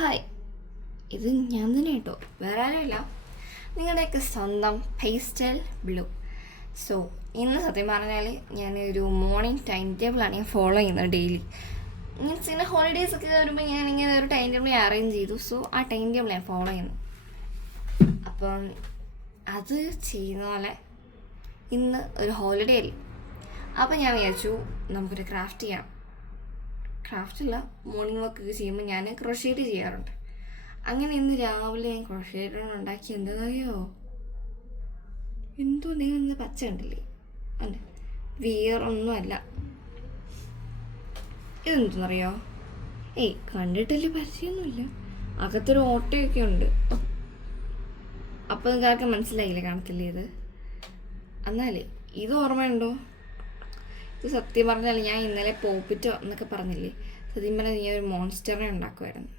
Hi, ഇത് ഞാൻ തന്നെ കേട്ടോ, വേറെ ആരുമില്ല, നിങ്ങളുടെയൊക്കെ സ്വന്തം പേസ്റ്റൽ ബ്ലൂ. സോ ഇന്ന് സത്യം പറഞ്ഞാൽ ഞാനൊരു മോർണിംഗ് ടൈം ടേബിളാണ് ഞാൻ ഫോളോ ചെയ്യുന്നത് ഡെയിലി. മീൻസ് ഇങ്ങനെ ഹോളിഡേയ്സ് ഒക്കെ വരുമ്പോൾ ഞാനിങ്ങനെ ഒരു ടൈം ടേബിൾ അറേഞ്ച് ചെയ്തു. സോ ആ ടൈം ടേബിൾ ഞാൻ ഫോളോ ചെയ്യുന്നു. അപ്പം അത് ചെയ്യുന്ന പോലെ ഇന്ന് ഒരു ഹോളിഡേ അല്ലേ, അപ്പം ഞാൻ വിചാരിച്ചു നമുക്കൊരു ക്രാഫ്റ്റ് ചെയ്യാം. ക്രാഫ്റ്റില്ല, മോർണിംഗ് വർക്ക് ഒക്കെ ചെയ്യുമ്പോൾ ഞാൻ ക്രോഷേറ്റ് ചെയ്യാറുണ്ട്. അങ്ങനെ ഇന്ന് രാവിലെ ഞാൻ ക്രോഷേറ്റ് ഉണ്ടാക്കി. എന്താണെന്നറിയോ, എന്തോ ഇന്ന് പച്ച കണ്ടില്ലേ, അല്ല വേറൊന്നുമല്ല. ഇതെന്തെന്നറിയോ, കണ്ടിട്ടില്ല, പരിചയമൊന്നുമില്ല. അകത്തൊരു ഓട്ടയൊക്കെ ഉണ്ട്. അപ്പം നിങ്ങൾക്ക് മനസ്സിലായില്ലേ, കാണത്തില്ലേ ഇത്? എന്നാലേ ഇത് ഓർമ്മയുണ്ടോ? ഇത് സത്യം പറഞ്ഞാൽ ഞാൻ ഇന്നലെ പോപ്പിറ്റോ എന്നൊക്കെ പറഞ്ഞില്ലേ, സത്യം പറഞ്ഞാൽ ഞാൻ ഒരു മോൺസ്റ്ററിനെ ഉണ്ടാക്കുമായിരുന്നു.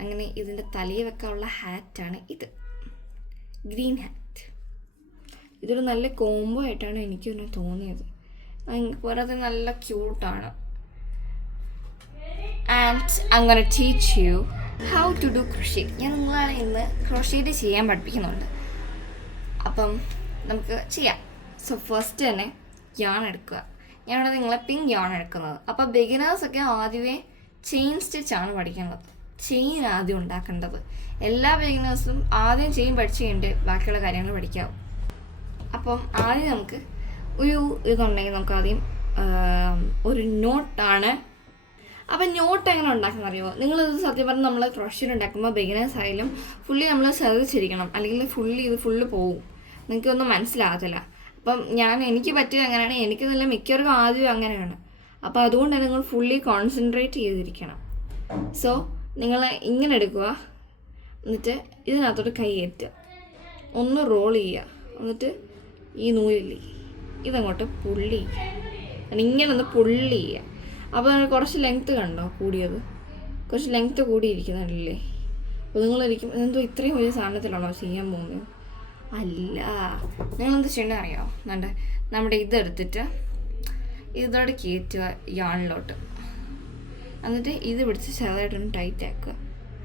അങ്ങനെ ഇതിൻ്റെ തലയിൽ വെക്കാനുള്ള ഹാറ്റാണ് ഇത്, ഗ്രീൻ ഹാറ്റ്. ഇതൊരു നല്ല കോംബോ ആയിട്ടാണ് എനിക്ക് തന്നെ തോന്നിയത്. പോരാതെ നല്ല ക്യൂട്ടാണ്. And I gonna teach you how to do crochet. ഞാൻ നിങ്ങളാണ് ഇന്ന് ക്രോഷേറ്റ് ചെയ്യാൻ പഠിപ്പിക്കുന്നുണ്ട്. അപ്പം നമുക്ക് ചെയ്യാം. സോ ഫസ്റ്റ് തന്നെ യാൺ എടുക്കുക. ഞാനിവിടെ നിങ്ങളെ പിങ്ക് യാൺ എടുക്കുന്നത്. അപ്പോൾ ബിഗിനേഴ്സൊക്കെ ആദ്യമേ ചെയിൻ സ്റ്റിച്ചാണ് പഠിക്കുന്നത്. ചെയിൻ ആദ്യം ഉണ്ടാക്കേണ്ടത്. എല്ലാ ബിഗിനേഴ്സും ആദ്യം ചെയിൻ പഠിച്ചു കഴിഞ്ഞിട്ട് ബാക്കിയുള്ള കാര്യങ്ങൾ പഠിക്കാവും. അപ്പം ആദ്യം നമുക്ക് ഒരു ഇതുണ്ടെങ്കിൽ നമുക്ക് ആദ്യം ഒരു നോട്ടാണ്. അപ്പം നോട്ട് എങ്ങനെ ഉണ്ടാക്കുന്ന അറിയുമോ? നിങ്ങളിത് സത്യം പറഞ്ഞാൽ നമ്മൾ ക്രോഷേറ്റ് ഉണ്ടാക്കുമ്പോൾ ബിഗിനേഴ്സ് ആയാലും ഫുള്ളി നമ്മൾ ശ്രദ്ധിച്ചിരിക്കണം, അല്ലെങ്കിൽ ഇത് ഫുള്ള് പോവും, നിങ്ങൾക്കൊന്നും മനസ്സിലാകത്തില്ല. അപ്പം എനിക്ക് പറ്റിയത് അങ്ങനെയാണ്, എനിക്ക് നല്ല മിക്കവർക്കും ആദ്യം അങ്ങനെയാണ്. അപ്പോൾ അതുകൊണ്ട് തന്നെ നിങ്ങൾ ഫുള്ളി കോൺസെൻട്രേറ്റ് ചെയ്തിരിക്കണം. സോ നിങ്ങൾ ഇങ്ങനെ എടുക്കുക, എന്നിട്ട് ഇതിനകത്തോട്ട് കൈ കയറ്റുക, ഒന്ന് റോൾ ചെയ്യുക, എന്നിട്ട് ഈ നൂലില്ലേ ഇതങ്ങോട്ട് പുള്ളി ചെയ്യുക, ഇങ്ങനെ ഒന്ന് പുള്ളി ചെയ്യുക. അപ്പോൾ കുറച്ച് ലെങ്ത്ത് കണ്ടോ കൂടിയത്, കുറച്ച് ലെങ്ത്ത് കൂടിയിരിക്കുന്നുണ്ടല്ലേ. അപ്പോൾ നിങ്ങളിരിക്കും എന്തോ ഇത്രയും വലിയ സാധനത്തിലാണോ ചെയ്യാൻ പോകുന്നത്? അല്ല, നിങ്ങളെന്ത് ചെയ്യേണ്ടത് അറിയാമോ? നമ്മുടെ ഇതെടുത്തിട്ട് ഇതോടെ കയറ്റുക യാണിലോട്ട്, എന്നിട്ട് ഇത് പിടിച്ച് ചെറുതായിട്ടൊന്ന് ടൈറ്റ് ആക്കുക.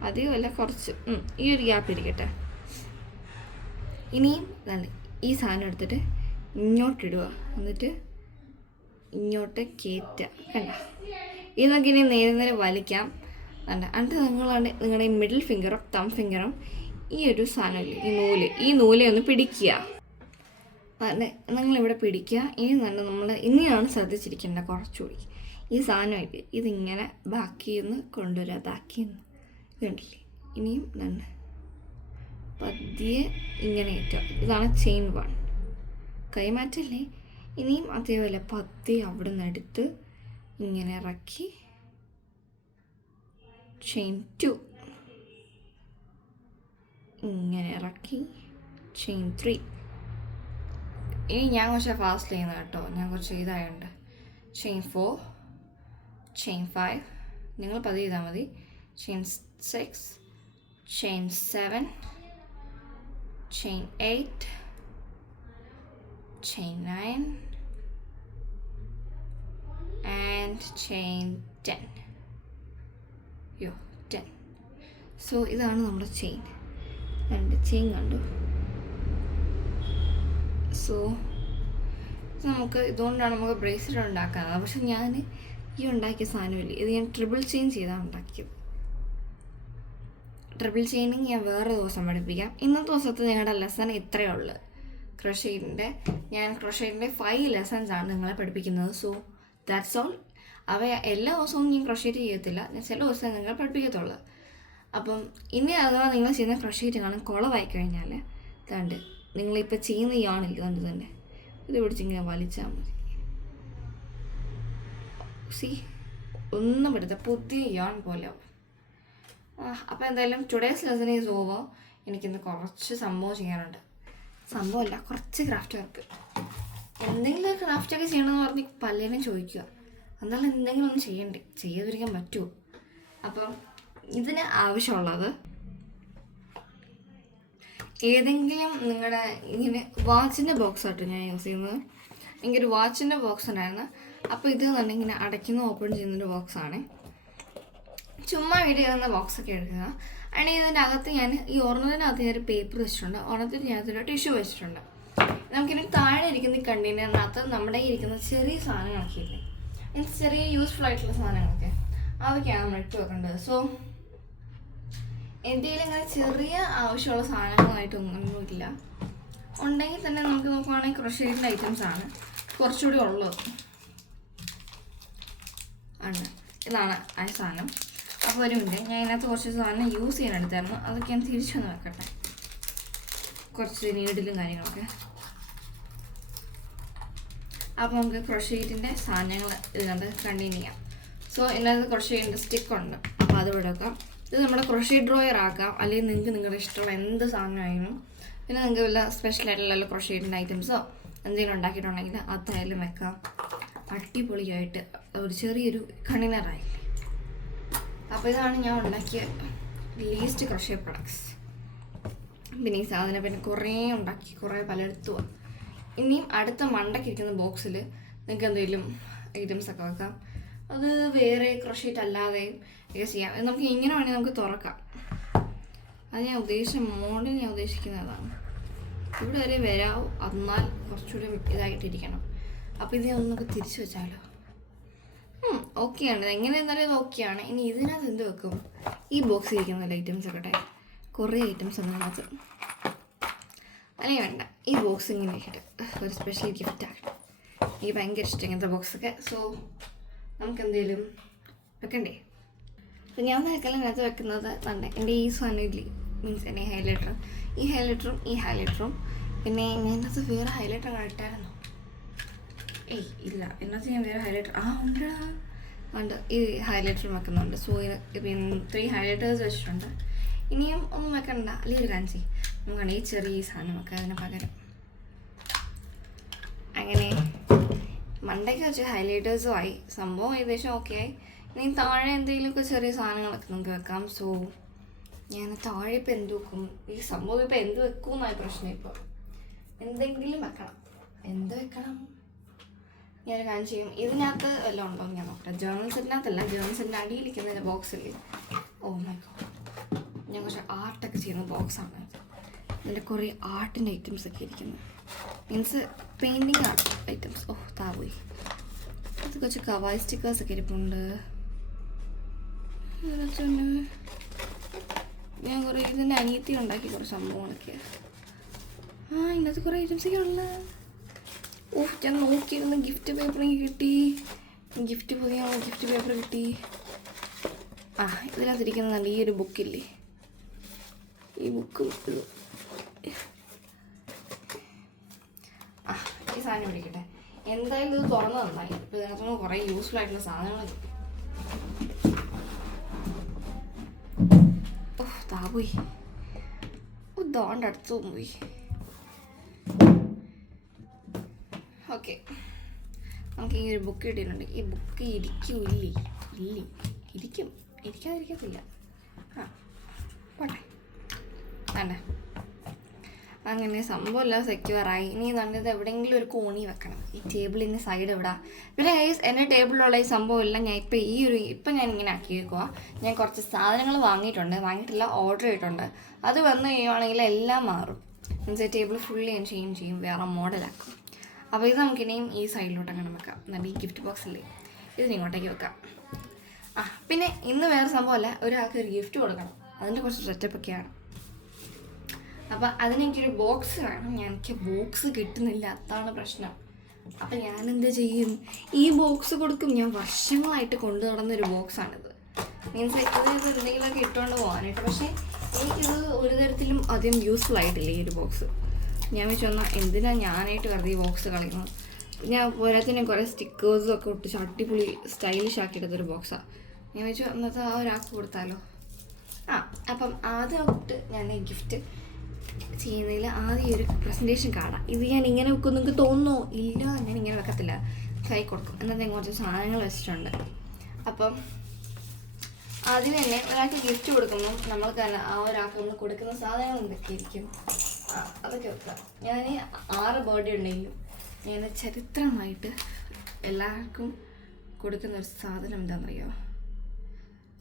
അധികമല്ല, കുറച്ച് ഈ ഒരു ഗ്യാപ്പ് ഇരിക്കട്ടെ. ഇനിയും ഈ സാധനം എടുത്തിട്ട് ഇങ്ങോട്ടിടുക, എന്നിട്ട് ഇങ്ങോട്ട് കയറ്റുക. കണ്ട, ഇതൊക്കെ ഇനി നേരെ വലിക്കാം. എന്നിട്ട് നിങ്ങളുടെ മിഡിൽ ഫിംഗറും തം ഫിംഗറും ഈ ഒരു സാധനമില്ലേ, ഈ നൂലെ ഒന്ന് പിടിക്കുക. നിങ്ങളിവിടെ പിടിക്കുക. ഇനിയാണ് ശ്രദ്ധിച്ചിരിക്കേണ്ടത് കുറച്ചുകൂടി. ഈ സാധനമായിട്ട് ഇതിങ്ങനെ ബാക്കിന്ന് കൊണ്ടുവരിക, ബാക്കിന്ന് ഇതുണ്ടല്ലേ. ഇനിയും പതിയെ ഇങ്ങനെ ഏറ്റുക. ഇതാണ് ചെയിൻ 1, കൈമാറ്റല്ലേ. ഇനിയും അതേപോലെ പതിയെ അവിടെ നിന്ന് എടുത്ത് ഇങ്ങനെ ഇറക്കി ചെയിൻ 2, ഇങ്ങനെ ഇറക്കി ചെയിൻ 3. ഇനി ഞാൻ കുറച്ച് ഫാസ്റ്റ് ചെയ്യുന്നത് കേട്ടോ, ഞാൻ കുറച്ച് ഇതായുണ്ട്. ചെയിൻ 4, ചെയിൻ 5, നിങ്ങൾ പതിയെ ചെയ്താൽ മതി. Chain 6, chain 7, chain 8, chain 9 and chain 10. 10. So ഇതാണ് നമ്മുടെ ചെയിൻ. 2 ചെയിൻ കണ്ടു. സോ ഇതുകൊണ്ടാണ് നമുക്ക് ബ്രേസ്ലെറ്റ് ഉണ്ടാക്കുന്നത്. പക്ഷെ ഞാൻ ഈ ഉണ്ടാക്കിയ സാധനമില്ല, ഇത് ഞാൻ ട്രിപ്പിൾ ചെയിൻ ചെയ്താണ് ഉണ്ടാക്കിയത്. ട്രിപ്പിൾ ചെയിനിങ് ഞാൻ വേറെ ദിവസം പഠിപ്പിക്കാം. ഇന്നത്തെ ദിവസത്തെ ഞങ്ങളുടെ ലെസൺ ഇത്രയേ ഉള്ളൂ. ഞാൻ ക്രോഷേറ്റിൻ്റെ 5 ലെസൺസ് ആണ് നിങ്ങളെ പഠിപ്പിക്കുന്നത്. So that's all. എല്ലാ ദിവസവും ഞാൻ ക്രോഷേറ്റ് ചെയ്യത്തില്ല, ഞാൻ ചില ദിവസം നിങ്ങളെ പഠിപ്പിക്കത്തുള്ളൂ. അപ്പം ഇനി അഥവാ നിങ്ങൾ ചെയ്യുന്ന ക്രോഷേറ്റ് കാണാൻ കുളമായി കഴിഞ്ഞാൽ നിങ്ങളിപ്പോൾ ചെയ്യുന്ന യാണില്ല തന്നെ ഇത് പിടിച്ചിങ്ങനെ വലിച്ചാൽ മതി. ഒന്നും പെടുത്ത പുതിയ യാൺ പോലെ. അപ്പോൾ എന്തായാലും ടുഡേസ് ലെസൺ ഈസ് ഓവർ. എനിക്കിന്ന് കുറച്ച് സംഭവം ചെയ്യാനുണ്ട്. സംഭവമല്ല, കുറച്ച് ക്രാഫ്റ്റ് വർക്ക്. എന്തെങ്കിലും ക്രാഫ്റ്റൊക്കെ ചെയ്യണമെന്ന് പറഞ്ഞ് പലരും ചോദിക്കുക. എന്നാലും എന്തെങ്കിലും ഒന്ന് ചെയ്യണ്ടേ, ചെയ്യാതിരിക്കാൻ പറ്റുമോ? അപ്പം ഇതിന് ആവശ്യമുള്ളത് ഏതെങ്കിലും നിങ്ങളുടെ ഇങ്ങനെ വാച്ചിൻ്റെ ബോക്സ് ആട്ടോ ഞാൻ യൂസ് ചെയ്യുന്നത്. എനിക്കൊരു വാച്ചിൻ്റെ ബോക്സ് ഉണ്ടായിരുന്നു. അപ്പോൾ ഇത് ഇങ്ങനെ അടയ്ക്കുന്ന ഓപ്പൺ ചെയ്യുന്നൊരു ബോക്സാണ്. ചുമ്മാ വീഡിയോ ചെയ്യുന്ന ബോക്സൊക്കെ എടുക്കുക. ആണെങ്കിൽ ഇതിൻ്റെ അകത്ത് ഞാൻ ഈ ഓർണത്തിനകത്ത് ഞാൻ ഒരു പേപ്പർ വെച്ചിട്ടുണ്ട്, ഓർണത്തിനകത്തൊരു ടിഷ്യൂ വെച്ചിട്ടുണ്ട്. നമുക്കിനി താഴെ ഇരിക്കുന്ന ഈ കണ്ടെയ്നറിനകത്ത് നമ്മുടെ ഇരിക്കുന്ന ചെറിയ സാധനങ്ങളൊക്കെ ഇല്ലേ, മീൻസ് ചെറിയ യൂസ്ഫുൾ ആയിട്ടുള്ള സാധനങ്ങളൊക്കെ, അതൊക്കെയാണ് നമ്മൾ ഇട്ട് വെക്കേണ്ടത്. സോ എന്തെങ്കിലും ഇങ്ങനെ ചെറിയ ആവശ്യമുള്ള സാധനങ്ങളായിട്ടൊന്നുമില്ല. ഉണ്ടെങ്കിൽ തന്നെ നമുക്ക് നോക്കുവാണെങ്കിൽ ക്രോഷേറ്റിൻ്റെ ഐറ്റംസ് ആണ് കുറച്ചുകൂടി ഉള്ളത് ആണ്. ഇതാണ് ആ സാധനം. അപ്പോൾ ഒരു മിനിറ്റ്, ഞാൻ ഇതിനകത്ത് കുറച്ച് സാധനം യൂസ് ചെയ്യാൻ എടുത്തായിരുന്നു, അതൊക്കെ ഞാൻ തിരിച്ചൊന്ന് വെക്കട്ടെ. കുറച്ച് നീഡിലും കാര്യങ്ങളൊക്കെ. അപ്പോൾ നമുക്ക് ക്രോഷേറ്റിൻ്റെ സാധനങ്ങൾ ഇതിനകത്ത് കണ്ടിന്യൂ ചെയ്യാം. സോ ഇതിനകത്ത് ക്രോഷേറ്റിൻ്റെ സ്റ്റിക്കുണ്ട്, അപ്പോൾ അത് ഇവിടെ വെക്കാം. ഇത് നമ്മുടെ ക്രോഷേറ്റ് ഡ്രോയർ ആക്കാം, അല്ലെങ്കിൽ നിങ്ങൾക്ക് നിങ്ങളുടെ ഇഷ്ടമുള്ള എന്ത് സാധനമായാലും. പിന്നെ നിങ്ങൾക്ക് വല്ല സ്പെഷ്യലായിട്ടുള്ള ക്രോഷേറ്റിൻ്റെ ഐറ്റംസോ എന്തെങ്കിലും ഉണ്ടാക്കിയിട്ടുണ്ടെങ്കിൽ അതായാലും വെക്കാം. അടിപൊളിയായിട്ട് ഒരു ചെറിയൊരു കണ്ടെയ്നറായില്ലേ. അപ്പോൾ ഇതാണ് ഞാൻ ഉണ്ടാക്കിയ ലീസ്റ്റ് ക്രോഷേ പ്രൊഡക്ട്സ്. പിന്നെ ഈ സാധനം പിന്നെ കുറേ ഉണ്ടാക്കി, കുറേ പലയിടത്തും. ഇനിയും അടുത്ത മണ്ടയ്ക്കിരിക്കുന്ന ബോക്സിൽ നിങ്ങൾക്ക് എന്തെങ്കിലും ഐറ്റംസൊക്കെ വെക്കാം. അത് വേറെ ക്രോഷേറ്റ് അല്ലാതെയും ഒക്കെ ചെയ്യാം. നമുക്ക് ഇങ്ങനെ വേണമെങ്കിൽ നമുക്ക് തുറക്കാം. അത് ഞാൻ ഉദ്ദേശിച്ച മോഡൽ ഞാൻ ഉദ്ദേശിക്കുന്നതാണ്. ഇവിടെ വരെ വരാവും, എന്നാൽ കുറച്ചുകൂടി ഇതായിട്ടിരിക്കണം. അപ്പോൾ ഇത് നമുക്ക് തിരിച്ചു വെച്ചാലോ? ഓക്കെയാണ്, എങ്ങനെ എന്നാലും ഇത് ഓക്കെയാണ്. ഇനി ഇതിനകത്ത് എന്ത് വെക്കും? ഈ ബോക്സിൽ ഇരിക്കുന്ന ഐറ്റംസ് ഒക്കെ കുറേ ഐറ്റംസ് ഉണ്ട് അതിനകത്ത്. അല്ലെങ്കിൽ വേണ്ട, ഈ ബോക്സ് ഇങ്ങനെ ഇരിക്കട്ടെ, ഒരു സ്പെഷ്യൽ ഗിഫ്റ്റ് ആകട്ടെ. എനിക്ക് ഭയങ്കര ഇഷ്ടം ഇങ്ങനത്തെ ബോക്സൊക്കെ. സോ നമുക്ക് എന്തെങ്കിലും വെക്കണ്ടേ? അപ്പം ഞാൻ ഇതിനകത്ത് വെക്കുന്നത് തന്നെ എൻ്റെ ഈ സാധനം മീൻസ് എൻ്റെ ഹൈലൈറ്റർ, ഈ ഹൈലൈറ്ററും പിന്നെ ഞാൻ ഇതിനകത്ത് വേറെ ഹൈലൈറ്റർ ഇട്ടായിരുന്നു. ഇല്ല, ഇതിനകത്ത് ഞാൻ വേറെ ഹൈലൈറ്റർ ഉണ്ട്, ഈ ഹൈലൈറ്ററും വെക്കുന്നുണ്ട്. സോ പിന്നെ 3 ഹൈലൈറ്റേഴ്സ് വെച്ചിട്ടുണ്ട്. ഇനിയും ഒന്നും വെക്കണ്ട, അല്ലെങ്കിൽ ഒരു കാണിച്ച് നമുക്കാണ് ഈ ചെറിയ സാധനം വെക്കാം അതിന് പകരം. അങ്ങനെ മണ്ടയ്ക്ക് വെച്ച് ഹൈലൈറ്റേഴ്സും ആയി, സംഭവം ഏകദേശം ഓക്കെ ആയി. ഇനി താഴെ എന്തെങ്കിലുമൊക്കെ ചെറിയ സാധനങ്ങളൊക്കെ നമുക്ക് വെക്കാം. സോ ഞാൻ താഴെ ഇപ്പോൾ എന്ത് വെക്കും? ഈ സംഭവം ഇപ്പോൾ എന്ത് വെക്കും എന്നായ പ്രശ്നം. ഇപ്പോൾ എന്തെങ്കിലും വെക്കണം. എന്ത് വെക്കണം? ഞാനൊരു കാര്യം ചെയ്യും. ഇതിനകത്ത് വല്ലതും ഉണ്ടോ ഞാൻ നോക്കട്ടെ. ജേർണൽ സെറ്റിനകത്തല്ല, ജേർണൽ സെറ്റിൻ്റെ അടിയിലിരിക്കുന്ന ബോക്സിൽ. ഓ മൈ ഗോഡ്, ഞാൻ കുറച്ച് ആർട്ടൊക്കെ ചെയ്യുന്ന ബോക്സാണ്. ഇതിൻ്റെ കുറേ ആർട്ടിൻ്റെ ഐറ്റംസ് ഒക്കെ ഇരിക്കുന്നത്, മീൻസ് പെയിൻറ്റിങ് ആർട്ട് ഐറ്റംസ്. ഓ താപോയി, അത് കുറച്ച് കവായ് സ്റ്റിക്കേഴ്സൊക്കെ ഇരിപ്പുണ്ട്. ഞാൻ കുറേ ഇതിൻ്റെ അനിയത്തി ഉണ്ടാക്കി കുറച്ച് സംഭവങ്ങളൊക്കെ. ഇതിനകത്ത് കുറേ ഐറ്റംസൊക്കെ ഉള്ളത്. ഞാൻ നോക്കിയിരുന്ന ഗിഫ്റ്റ് പേപ്പർ എനിക്ക് കിട്ടി. ഗിഫ്റ്റ് പേപ്പർ കിട്ടി. ഇതിനകത്തിരിക്കുന്നതാണ് ഈ ഒരു ബുക്കില്ലേ, ഈ ബുക്കും ഇത്. ഈ സാധനം പിടിക്കട്ടെ. എന്തായാലും ഇത് തുറന്നു നന്നായി. ഇപ്പം ഇതിനകത്ത് കുറേ യൂസ്ഫുൾ ആയിട്ടുള്ള സാധനങ്ങൾ കിട്ടി. താപോയി, ദോണ്ട അടുത്ത് പോയി. ഓക്കെ, നമുക്ക് ഈ ഒരു ബുക്ക് കിട്ടിയിട്ടുണ്ട്. ഈ ബുക്ക് ഇരിക്കാതിരിക്കത്തില്ല. പോട്ടെ വേണ്ട. അങ്ങനെ സംഭവമെല്ലാം സെക്യൂറായി. ഇനി നല്ലത് എവിടെയെങ്കിലും ഒരു കോണി വെക്കണം. ഈ ടേബിളിൻ്റെ സൈഡ് എവിടെ. പിന്നെ എൻ്റെ ടേബിളിലുള്ള ഈ സംഭവമെല്ലാം ഞാൻ ഇപ്പം ഞാൻ ഇങ്ങനെ ആക്കി വെക്കുക. ഞാൻ കുറച്ച് സാധനങ്ങൾ വാങ്ങിയിട്ടില്ല, ഓർഡർ ചെയ്തിട്ടുണ്ട്. അത് വന്നു കഴിയുവാണെങ്കിൽ എല്ലാം മാറും. മീൻസ് ടേബിൾ ഫുള്ളി ഞാൻ ചെയ്യും, വേറെ മോഡലാക്കും. അപ്പോൾ ഇത് നമുക്കിനിയും ഈ സൈഡിലോട്ട് അങ്ങനെ വെക്കാം. എന്നിട്ട് ഈ ഗിഫ്റ്റ് ബോക്സില്ലേ ഇതിനിങ്ങോട്ടേക്ക് വെക്കാം. പിന്നെ ഇന്ന് വേറെ സംഭവമല്ല, ഒരാൾക്ക് ഒരു ഗിഫ്റ്റ് കൊടുക്കണം. അതിൻ്റെ കുറച്ച് സെറ്റപ്പൊക്കെയാണ്. അപ്പോൾ അതിനെനിക്കൊരു ബോക്സ് വേണം. എനിക്ക് ബോക്സ് കിട്ടുന്നില്ല, അതാണ് പ്രശ്നം. അപ്പം ഞാനെന്ത് ചെയ്യും? ഈ ബോക്സ് കൊടുക്കും. ഞാൻ വർഷങ്ങളായിട്ട് കൊണ്ടു നടന്നൊരു ബോക്സാണിത്. മീൻസ് ഇതിനകത്ത് എന്തെങ്കിലുമൊക്കെ ഇട്ടുകൊണ്ട് പോകാനായിട്ട്. പക്ഷേ എനിക്കിത് ഒരു തരത്തിലും അധികം യൂസ്ഫുൾ ആയിട്ടില്ല ഈ ഒരു ബോക്സ്. ഞാൻ വെച്ചൊന്നാൽ എന്തിനാണ് ഞാനായിട്ട് വെറുതെ ഈ ബോക്സ് കളയുന്നത്. ഞാൻ പോരാത്തിന് കുറേ സ്റ്റിക്കേഴ്സും ഒക്കെ ഒട്ടിച്ച് അടിപൊളി സ്റ്റൈലിഷ് ആക്കിയിട്ടതൊരു ബോക്സാണ്. ഞാൻ വെച്ചു അന്നത്തെ ആ ഒരാൾക്ക് കൊടുത്താലോ. അപ്പം ആദ്യം തൊട്ട് ഞാൻ ഈ ഗിഫ്റ്റ് ചെയ്യുന്നതിൽ ആദ്യം ഒരു പ്രസൻറ്റേഷൻ കാണാം. ഇത് ഞാൻ ഇങ്ങനെ വെക്കും നിങ്ങൾക്ക് തോന്നുന്നോ? ഇല്ല, ഞാൻ ഇങ്ങനെ വെക്കത്തില്ല, കൈ കൊടുക്കും. എന്നാൽ ഞാൻ കുറച്ച് സാധനങ്ങൾ വെച്ചിട്ടുണ്ട്. അപ്പം ആദ്യം തന്നെ ഒരാൾക്ക് ഗിഫ്റ്റ് കൊടുക്കുമ്പോൾ നമ്മൾക്ക് തന്നെ ആ ഒരാൾക്ക് നമ്മൾ കൊടുക്കുന്ന സാധനങ്ങൾ എന്തൊക്കെ ഇരിക്കും അതൊക്കെ വെക്കുക. ഞാൻ 6 ബർത്ത്ഡേ ഉണ്ടെങ്കിലും ഞാൻ ചരിത്രമായിട്ട് എല്ലാവർക്കും കൊടുക്കുന്ന ഒരു സാധനം എന്താണെന്നറിയോ?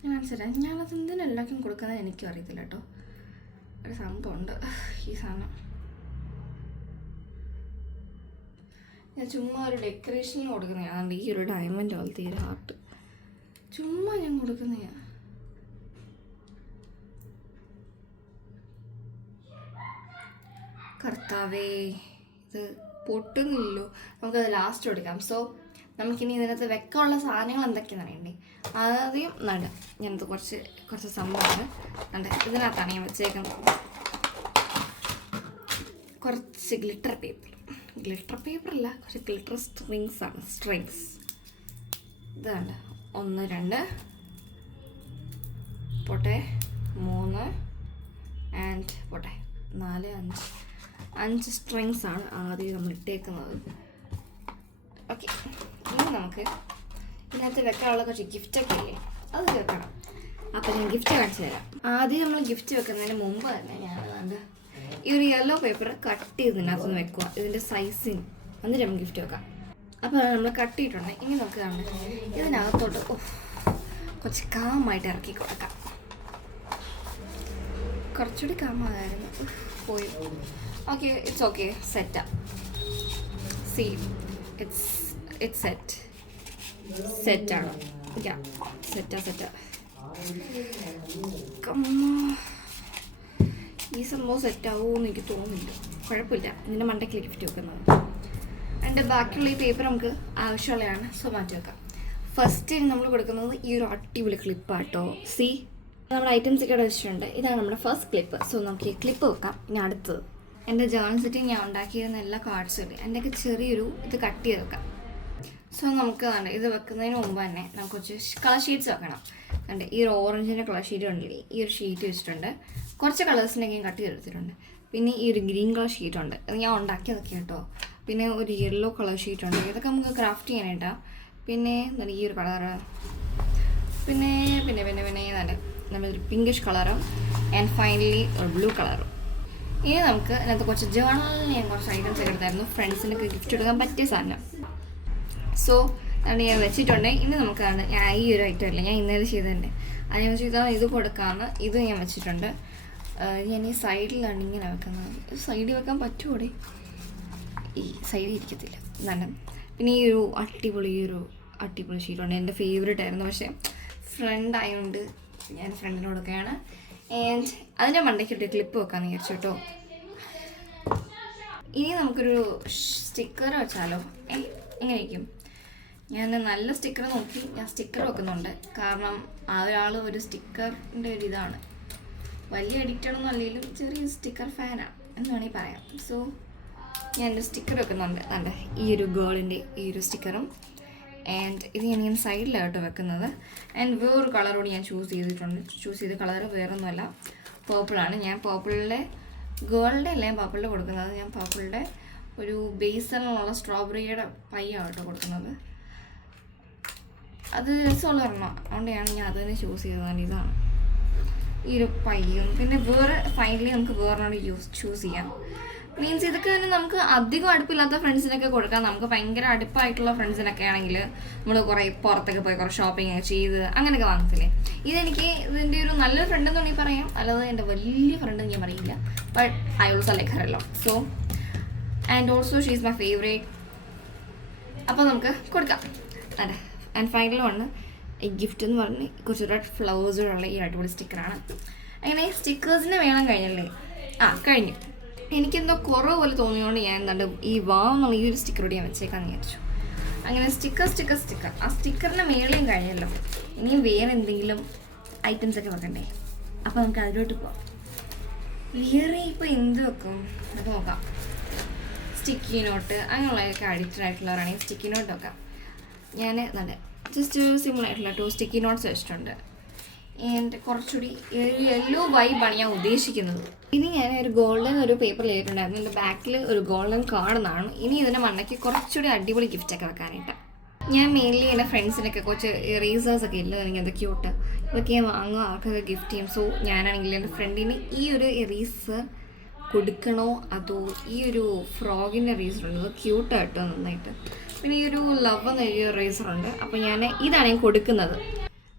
ഞാൻ മനസ്സിലായി. ഞാനത് എന്തിനും എല്ലാവർക്കും കൊടുക്കുന്നത് എനിക്കും അറിയത്തില്ല കേട്ടോ. ഒരു സംഭവമുണ്ട് ഈ സാധനം. ഞാൻ ചുമ്മാ ഒരു ഡെക്കറേഷനിൽ കൊടുക്കുന്നതാണ്. ഈ ഒരു ഡയമണ്ട് പോലത്തെ ഈ ഒരു ഹാർട്ട് ചുമ്മാ ഞാൻ കൊടുക്കുന്നതാണ്. കർത്താവേ, ഇത് പൊട്ടുന്നില്ലല്ലോ. നമുക്കത് ലാസ്റ്റ് കൊടുക്കാം. സോ നമുക്കിനി ഇതിനകത്ത് വെക്കാനുള്ള സാധനങ്ങൾ എന്തൊക്കെയാണെന്ന് അറിയണ്ടേ. ആദ്യം നടുക. ഞാനത് കുറച്ച് സംഭവമാണ് ഉണ്ട്. ഇതിനകത്താണ് ഞാൻ വെച്ചേക്കുന്നത് കുറച്ച് ഗ്ലിറ്റർ പേപ്പറല്ല, കുറച്ച് ഗ്ലിറ്റർ സ്ട്രിങ്സ്. ഇതാണ് 1 2 പോട്ടെ 3 ആൻഡ് പോട്ടെ 4 5 സ്ട്രിങ്സ് ആണ് ആദ്യം നമ്മൾ ഇട്ടേക്കുന്നത്. ഓക്കെ, ഇനി നമുക്ക് ഇതിനകത്ത് വെക്കാനുള്ള കുറച്ച് ഗിഫ്റ്റൊക്കെ ഇല്ലേ, അത് വെക്കണം. അപ്പോൾ ഞാൻ ഗിഫ്റ്റ് കാണിച്ചു തരാം. ആദ്യം നമ്മൾ ഗിഫ്റ്റ് വെക്കുന്നതിന് മുമ്പ് തന്നെ ഞാൻ ഈ ഒരു യെല്ലോ പേപ്പർ കട്ട് ചെയ്ത് ഇതിനകത്തുനിന്ന് വെക്കുക, ഇതിൻ്റെ സൈസിന്. എന്നിട്ട് നമുക്ക് ഗിഫ്റ്റ് വെക്കാം. അപ്പോൾ നമ്മൾ കട്ട് ചെയ്തിട്ടുണ്ട്. ഇനി നമുക്ക് ഇതിനകത്തോട്ട് കുറച്ച് കാമായിട്ട് ഇറക്കി കൊടുക്കാം. കുറച്ചുകൂടി കാമായിരുന്നു പോയി. ഓക്കെ, ഇറ്റ്സ് ഓക്കെ, സെറ്റാ. സി ഇറ്റ്സ് സെറ്റാണ്. സെറ്റാ. ഈ സംഭവം സെറ്റാവുമെന്ന് എനിക്ക് തോന്നുന്നില്ല. കുഴപ്പമില്ല, ഇതിൻ്റെ മണ്ടയ്ക്ക് ഗിഫ്റ്റ് വെക്കുന്നത്. അതിൻ്റെ ബാക്കിയുള്ള ഈ പേപ്പർ നമുക്ക് ആവശ്യമുള്ളതാണ്. സോ മാറ്റി വെക്കാം. ഫസ്റ്റ് നമ്മൾ കൊടുക്കുന്നത് ഈ ഒരു അടിപൊളി ക്ലിപ്പാട്ടോ. സി, നമ്മുടെ ഐറ്റംസ് ഒക്കെ വെച്ചിട്ടുണ്ട്. ഇതാണ് നമ്മുടെ ഫസ്റ്റ് ക്ലിപ്പ്. സോ നമുക്ക് ഈ ക്ലിപ്പ് വെക്കാം. ഇനി അടുത്തത് എൻ്റെ ജേർണൽ സെറ്റിങ് ഞാൻ ഉണ്ടാക്കിയിരുന്ന എല്ലാ കാർഡ്സും ഉണ്ട്. എൻ്റെയൊക്കെ ചെറിയൊരു ഇത് കട്ട് ചെയ്ത് വെക്കാം. സോ നമുക്ക് ഇത് വെക്കുന്നതിന് മുമ്പ് തന്നെ നമുക്ക് കുറച്ച് കളർ ഷീറ്റ്സ് വെക്കണം. കണ്ട് ഈ ഒരു ഓറഞ്ചിൻ്റെ കളർ ഷീറ്റ് ഉണ്ടല്ലേ, ഈ ഒരു ഷീറ്റ് വെച്ചിട്ടുണ്ട്. കുറച്ച് കളേഴ്സിൻ്റെയൊക്കെ കട്ട് ചെയ്തെടുത്തിട്ടുണ്ട്. പിന്നെ ഈ ഒരു ഗ്രീൻ കളർ ഷീറ്റ് ഉണ്ട്, അത് ഞാൻ ഉണ്ടാക്കിയതൊക്കെ കേട്ടോ. പിന്നെ ഒരു യെല്ലോ കളർ ഷീറ്റ് ഉണ്ട്, ഇതൊക്കെ നമുക്ക് ക്രാഫ്റ്റ് ചെയ്യാനായിട്ടാണ്. പിന്നെ ഈ ഒരു കളറ്, പിന്നെ പിന്നെ പിന്നെ പിന്നെ നമ്മളൊരു പിങ്കിഷ് കളറും ആൻഡ് ഫൈനലി ഒരു ബ്ലൂ കളറും. ഇനി നമുക്ക് അതിനകത്ത് കുറച്ച് ജേർണലിൽ ഞാൻ കുറച്ച് ഐറ്റംസ് ഒക്കെ എടുത്തായിരുന്നു, ഫ്രണ്ട്സിനൊക്കെ ഗിഫ്റ്റ് കൊടുക്കാൻ പറ്റിയ സാധനം. സോ അതുകൊണ്ട് ഞാൻ വെച്ചിട്ടുണ്ട്. ഇനി നമുക്കാണ് ഞാൻ ഈ ഒരു ഐറ്റം അല്ല, ഞാൻ ഇന്നലെ ചെയ്തതന്നെ അത് ഞാൻ വെച്ചിട്ട് ഇത് കൊടുക്കാമെന്ന് ഇത് ഞാൻ വെച്ചിട്ടുണ്ട്. ഞാൻ ഈ സൈഡിലാണ് ഇങ്ങനെ വെക്കുന്നത്. സൈഡിൽ വെക്കാൻ പറ്റുമോടെ? ഈ സൈഡിൽ ഇരിക്കത്തില്ല നല്ല. പിന്നെ ഈ ഒരു അടിപൊളി ഷീറ്റുണ്ട്, എൻ്റെ ഫേവറേറ്റ് ആയിരുന്നു. പക്ഷേ ഫ്രണ്ട് ആയതുകൊണ്ട് ഞാൻ ഫ്രണ്ടിന് കൊടുക്കുകയാണ്. ആൻഡ് അതിൻ്റെ മണ്ടയ്ക്കിട്ട് ക്ലിപ്പ് വെക്കാമെന്ന് വിചാരിച്ചു കേട്ടോ. ഇനി നമുക്കൊരു സ്റ്റിക്കർ വെച്ചാലോ? എങ്ങനെയിരിക്കും? ഞാൻ നല്ല സ്റ്റിക്കർ നോക്കി ഞാൻ സ്റ്റിക്കർ വെക്കുന്നുണ്ട്. കാരണം ആ ഒരാൾ ഒരു സ്റ്റിക്കറിൻ്റെ ഒരു ഇതാണ്, വലിയ എഡിറ്ററൊന്നും അല്ലെങ്കിലും ചെറിയ സ്റ്റിക്കർ ഫാനാണ് എന്ന് വേണമെങ്കിൽ പറയാം. സോ ഞാനൊരു സ്റ്റിക്കർ വെക്കുന്നുണ്ട്. നല്ല ഈ ഒരു ഗേളിൻ്റെ ഈ ഒരു സ്റ്റിക്കറും. ആൻഡ് ഇത് ഞാൻ സൈഡിലായിട്ട് വെക്കുന്നത്. ആൻഡ് വേറൊരു കളറോട് ഞാൻ ചൂസ് ചെയ്ത കളർ വേറൊന്നുമല്ല, പേർപ്പിളാണ്. ഞാൻ പേർപ്പിളിലെ ഗേളിൻ്റെ അല്ല, ഞാൻ പേർപ്പിളിൽ കൊടുക്കുന്നത്. ഞാൻ പേർപ്പിളിൻ്റെ ഒരു ബേസിലുള്ള സ്ട്രോബെറിയുടെ പയ്യാണ് കേട്ടോ കൊടുക്കുന്നത്. അത് രസമുള്ള ഒരെണ്ണം, അതുകൊണ്ടാണ് ഞാൻ അത് തന്നെ ചൂസ് ചെയ്തതാണ്. ഇതാണ് ഈ ഒരു പയ്യും. പിന്നെ ഫൈനലി നമുക്ക് വേറൊരെണ്ണം ചൂസ് ചെയ്യാം. മീൻസ് ഇതൊക്കെ തന്നെ നമുക്ക് അധികം അടുപ്പില്ലാത്ത ഫ്രണ്ട്സിനൊക്കെ കൊടുക്കാം. നമുക്ക് ഭയങ്കര അടുപ്പായിട്ടുള്ള ഫ്രണ്ട്സിനൊക്കെ ആണെങ്കിൽ നമ്മൾ കുറേ പുറത്തൊക്കെ പോയി കുറേ ഷോപ്പിംഗ് ഒക്കെ ചെയ്ത് അങ്ങനെയൊക്കെ വാങ്ങത്തില്ലേ. ഇതിൻ്റെ ഒരു നല്ലൊരു ഫ്രണ്ട് എന്ന് വേണമെങ്കിൽ പറയാം, അല്ലാതെ എൻ്റെ വലിയ ഫ്രണ്ട് ഞാൻ പറയില്ല. But I also like her a lot. So and also she is my favourite. അപ്പോൾ നമുക്ക് കൊടുക്കാം. അതെ, ആൻഡ് ഫൈനൽ വന്ന് ഈ ഗിഫ്റ്റ് എന്ന് പറഞ്ഞ് കുറച്ച് റെഡ് ഫ്ലവേഴ്സുള്ള ഈ അടിപൊളി സ്റ്റിക്കറാണ്. അങ്ങനെ സ്റ്റിക്കേഴ്സിന് വേണം കഴിഞ്ഞല്ലേ? കഴിഞ്ഞു. എനിക്കെന്തോ കുറവ് പോലെ തോന്നിയതുകൊണ്ട് ഞാൻ ഈ എന്നുള്ള ഈ ഒരു സ്റ്റിക്കറോട് ഞാൻ വെച്ചേക്കാന്ന് വിചാരിച്ചു. അങ്ങനെ സ്റ്റിക്കർ ആ സ്റ്റിക്കറിൻ്റെ മേളയും കഴിഞ്ഞല്ലോ. ഇനിയും വേറെ എന്തെങ്കിലും ഐറ്റംസൊക്കെ വെക്കണ്ടേ? അപ്പോൾ നമുക്ക് അതിലോട്ട് പോകാം. വേറെ ഇപ്പോൾ എന്ത് വെക്കും നമുക്ക് നോക്കാം. സ്റ്റിക്കി നോട്ട് അങ്ങനെയുള്ളതൊക്കെ അഡിക്റ്റഡ് ആയിട്ടുള്ളവരാണെങ്കിൽ സ്റ്റിക്കി നോട്ട് വെക്കാം. ഞാൻ ജസ്റ്റ് സിമ്പിൾ ആയിട്ടുള്ള 2 സ്റ്റിക്കി നോട്ട്സ് വെച്ചിട്ടുണ്ട്. ആൻഡ് കുറച്ചുകൂടി യെല്ലോ വൈബാണ് ഞാൻ ഉദ്ദേശിക്കുന്നത്. ഇനി ഞാൻ ഒരു ഗോൾഡൻ ഒരു പേപ്പർ ചെയ്തിട്ടുണ്ടായിരുന്നു. എൻ്റെ ബാക്കിൽ ഒരു ഗോൾഡൻ കാർഡെന്നാണ്. ഇനി ഇതിൻ്റെ മണ്ടയ്ക്ക് കുറച്ചുകൂടി അടിപൊളി ഗിഫ്റ്റൊക്കെ വെക്കാനായിട്ട് ഞാൻ മെയിൻലി എൻ്റെ ഫ്രണ്ട്സിനൊക്കെ കുറച്ച് ഇറേസേഴ്സൊക്കെ ഇല്ല, എനിക്ക് എന്തൊക്കെ ക്യൂട്ട് ഇതൊക്കെ ഞാൻ വാങ്ങുക, ആൾക്കൊക്കെ ഗിഫ്റ്റ് ചെയ്യും. സോ ഞാനാണെങ്കിൽ എൻ്റെ ഫ്രണ്ടിന് ഈ ഒരു ഇറേസർ കൊടുക്കണോ അതോ ഈ ഒരു ഫ്രോഗിൻ്റെ ഇറേസറുണ്ട്, അത് ക്യൂട്ടായിട്ടോ നന്നായിട്ട്. പിന്നെ ഈ ഒരു ലവ് എന്ന ഒരു ഇറേസറുണ്ട്. അപ്പോൾ ഇതാണ് ഞാൻ കൊടുക്കുന്നത്.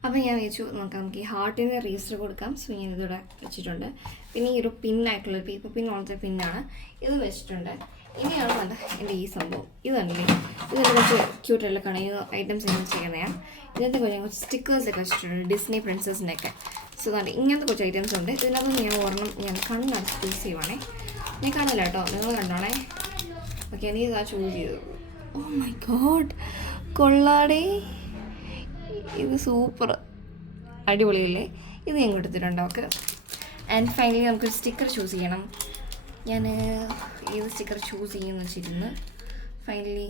അപ്പോൾ ഞാൻ വിചാരിച്ചു നമുക്ക് ഈ ഹാർട്ടിന് രജിസ്റ്റർ കൊടുക്കാം. സോ ഞാൻ ഇതിവിടെ വെച്ചിട്ടുണ്ട്. പിന്നെ ഈ ഒരു പിന്നായിട്ടുള്ള പേപ്പർ പിൻ പോലത്തെ പിന്നാണ്, ഇത് വെച്ചിട്ടുണ്ട്. ഇനിയാണ് വേണ്ട എൻ്റെ ഈ സംഭവം. ഇതല്ലേ, ഇതിൻ്റെ കുറച്ച് ക്യൂട്ടായിട്ടുള്ള കണയുന്ന ഐറ്റംസ് ഞാൻ ചെയ്യുന്നതാണ്. ഇതിനകത്ത് കുറച്ച് സ്റ്റിക്കേഴ്സൊക്കെ വെച്ചിട്ടുണ്ട്, ഡിസ്നി പ്രിൻസസിൻ്റെയൊക്കെ. സോ അതാണ് ഇങ്ങനത്തെ കുറച്ച് ഐറ്റംസ് ഉണ്ട്. ഇതിനകത്ത് ഞാൻ ഒരെണ്ണം ഞാൻ കണ്ണടച്ച് ചൂസ് ചെയ്യുവാണേ. ഞാൻ കാണില്ല കേട്ടോ, നിങ്ങൾ കണ്ടോണേ. ഓക്കെ, നീ ഇതാ ചൂസ് ചെയ്തത്. ഓ മൈ ഗോഡ്, കൊള്ളാടേ, ഇത് സൂപ്പർ, അടിപൊളിയല്ലേ. ഇത് ഞാൻ കൊടുത്തിട്ടുണ്ട്. ഓക്കെ, ആൻഡ് ഫൈനലി നമുക്കൊരു സ്റ്റിക്കർ ചൂസ് ചെയ്യണം. ഞാൻ ഏത് സ്റ്റിക്കർ ചൂസ് ചെയ്യുമെന്ന് വെച്ചിരുന്നു. ഫൈനലി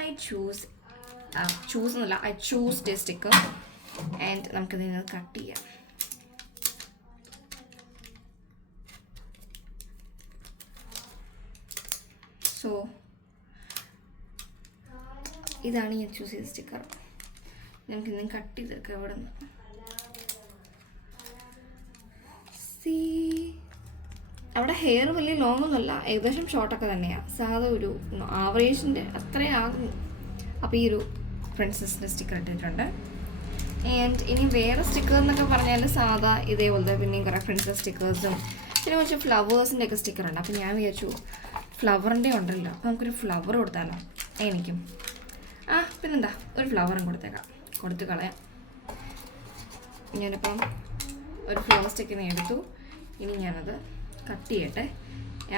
ഐ ചൂസ് എന്നല്ല, I choose the sticker. And നമുക്കിതിന് കട്ട് ചെയ്യാം. സോ ഇതാണ് ഞാൻ ചൂസ് ചെയ്ത സ്റ്റിക്കർ. നമുക്കിന്ന് കട്ട് ചെയ്തെടുക്കാം ഇവിടെ നിന്ന്. അവിടെ ഹെയർ വലിയ ലോങ് ഒന്നുമല്ല, ഏകദേശം ഷോർട്ടൊക്കെ തന്നെയാണ്. സാധാ ഒരു ആവറേജിൻ്റെ അത്രയും ആകും. അപ്പോൾ ഈ ഒരു പ്രിൻസസിൻ്റെ സ്റ്റിക്കർ ഇട്ടിട്ടുണ്ട്. ആൻഡ് ഇനി വേറെ സ്റ്റിക്കർ എന്നൊക്കെ പറഞ്ഞാൽ സാധാ ഇതേപോലത്തെ പിന്നെയും കുറേ പ്രിൻസസ് സ്റ്റിക്കേഴ്സും പിന്നെ കുറച്ച് ഫ്ലവേഴ്സിൻ്റെ ഒക്കെ സ്റ്റിക്കർ ഉണ്ട്. അപ്പോൾ ഞാൻ വിചാരിച്ചു ഫ്ലവറിൻ്റെ ഉണ്ടല്ലോ, അപ്പോൾ നമുക്കൊരു ഫ്ലവർ കൊടുത്താലോ എനിക്കും. പിന്നെന്താ, ഒരു ഫ്ലവറും കൊടുത്ത് കളയാം. ഞാനിപ്പം ഒരു ഫ്ലവർ സ്റ്റിക്കിനെ എടുത്തു. ഇനി ഞാനത് കട്ട് ചെയ്യട്ടെ.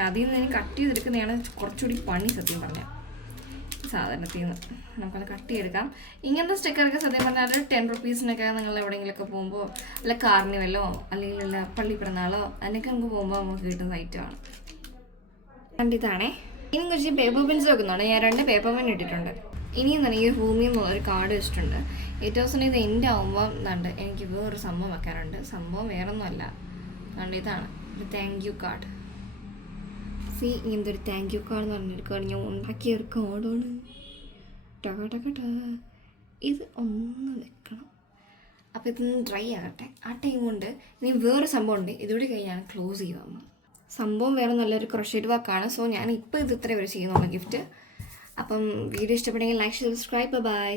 അതിൽ നിന്ന് ഞാൻ കട്ട് ചെയ്തെടുക്കുന്നതാണ് കുറച്ചുകൂടി പണി സത്യം പറഞ്ഞാൽ. സാധാരണത്തിൽ നിന്ന് നമുക്കത് കട്ട് ചെയ്തെടുക്കാം. ഇങ്ങനത്തെ സ്റ്റിക്കറൊക്കെ സത്യം പറഞ്ഞാൽ 10 റുപ്പീസിനൊക്കെ നിങ്ങൾ എവിടെയെങ്കിലുമൊക്കെ പോകുമ്പോൾ അല്ല കാർണിവലോ അല്ലെങ്കിൽ പള്ളി പിറന്നാളോ അതിനൊക്കെ നമുക്ക് പോകുമ്പോൾ നമുക്ക് കിട്ടുന്ന ഐറ്റമാണ്. കണ്ടിതാണേ. ഇനി കുറച്ച് പേപ്പർ പെൻസ് വെക്കുന്നുണ്ട്. ഞാൻ 2 പേപ്പർ പെൻ ഇട്ടിട്ടുണ്ട്. ഇനിയും തന്നെ ഈ ഭൂമിയിൽ നിന്ന് ഒരു കാർഡ് വെച്ചിട്ടുണ്ട്. ഏറ്റവും ദിവസം ഇത് എൻ്റെ ആകുമ്പോൾ കണ്ട് എനിക്ക് വേറൊരു സംഭവം വെക്കാറുണ്ട്. സംഭവം വേറൊന്നുമല്ല, കണ്ട് ഇതാണ് ഒരു താങ്ക് യു കാർഡ്. ഇങ്ങനത്തെ ഒരു താങ്ക് യു കാർഡ് എന്ന് പറഞ്ഞെടുക്കുകയാണ് ഞാൻ ഉണ്ടാക്കിയ ഒരു കാർഡാണ്. ഇത് ഒന്ന് വെക്കണം. അപ്പോൾ ഇതൊന്ന് ഡ്രൈ ആകട്ടെ. ആ ടൈം കൊണ്ട് ഇനി വേറൊരു സംഭവം ഉണ്ട്, ഇതുകൂടി കഴിഞ്ഞാണ് ക്ലോസ് ചെയ്യുക. സംഭവം വേറെ നല്ലൊരു ക്രോഷേറ്റ് വർക്കാണ്. സോ ഞാൻ ഇപ്പോൾ ഇത് ഇത്രയും വരെ ചെയ്യുന്നുള്ള ഗിഫ്റ്റ്. അപ്പം വീഡിയോ ഇഷ്ടപ്പെടുമെങ്കിൽ ലൈക്ക്, സബ്സ്ക്രൈബ്. ബൈ.